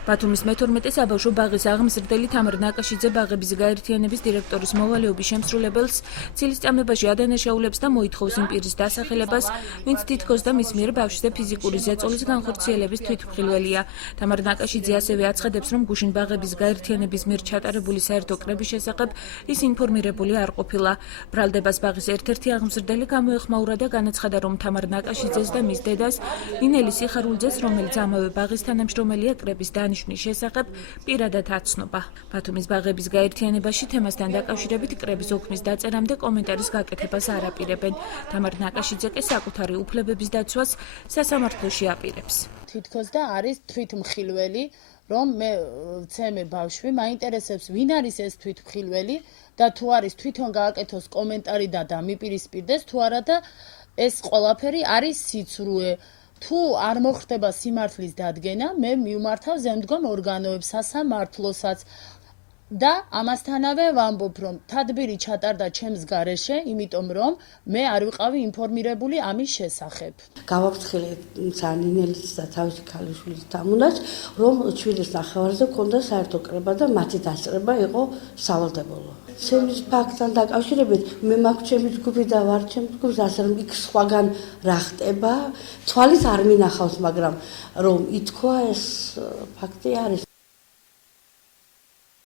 ბათუმის მე-12 საბავშვო ბაღის აღმზრდელი თამარ ნაკაშიძე ბაღების გაერთიანების დირექტორის მოვალეობის შემსრულებელს ცილისწამებაში ადანაშაულებს და მოითხოვს იმ პირის დასახელებას, ვინც თითქოს და მის მიერ ბავშვზე ფიზიკური ზეწოლის განხორციელების თვითმხილველია. თამარ ნაკაშიძე ასევე აცხადებს, რომ გუშინ ბაღების გაერთიანების მიერ ჩატარებული საერთო კრების შესახებ ის ინფორმირებული არ ყოფილა. ბრალდებას ბაღის ერთ-ერთი აღმზრდელი გამოეხმაურა და განაცხადა, რომ თამარ ნაკაშიძეს და მის დედას ნინელი სიხარულიძეს, რომელიც ამავე ბაღის თანამშრომელია, კრების დანიშვნის შესახებ პირადად აცნობა. ბათუმის ბაღების გაერთიანებაში თემასთან დაკავშირებით კრების ოქმის დაწერამდე კომენტარის გაკეთებას არ აპირებენ. თამარ ნაკაშიძე კი საკუთარი უფლებების დაცვას სასამართლოში აპირებს. თითქოს და არის თვითმხილველი, რომ მე ვცემე ბავშვი, მაინტერესებს ვინ არის ეს თვითმხილველი და თუ არის თვითონ გააკეთოს კომენტარი და დამიპირისპირდეს თუ არა და ეს ყველაფერი არის სიცრუე. თუ არ მოხდება სიმართლის დადგენა, მე მივმართავ ზემდგომ ორგანოებს, სასამართლოსაც და ამასთანავე ვამბობ, რომ თადბირი ჩატარდა ჩემს გარეშე, იმიტომ რომ მე არ ვიყავი ინფორმირებული ამის შესახებ. გავაფრთხილე ნინელის და თავისი ქალიშვილის თამუნას, რომ შვილის ნახევარზე ქონდა საერთო კრება და მათი დასწრება იყო სავალდებულო. ჩემს ფაქტთან დაკავშირებით მე მაქვს ჩემი ჯგუფი და ვარ ჩემს ჯგუფს, ასე რომ იქ სხვაგან რა ხდება, თვალის არ მინახავს, მაგრამ რომ ითქვა ეს ფაქტი არის.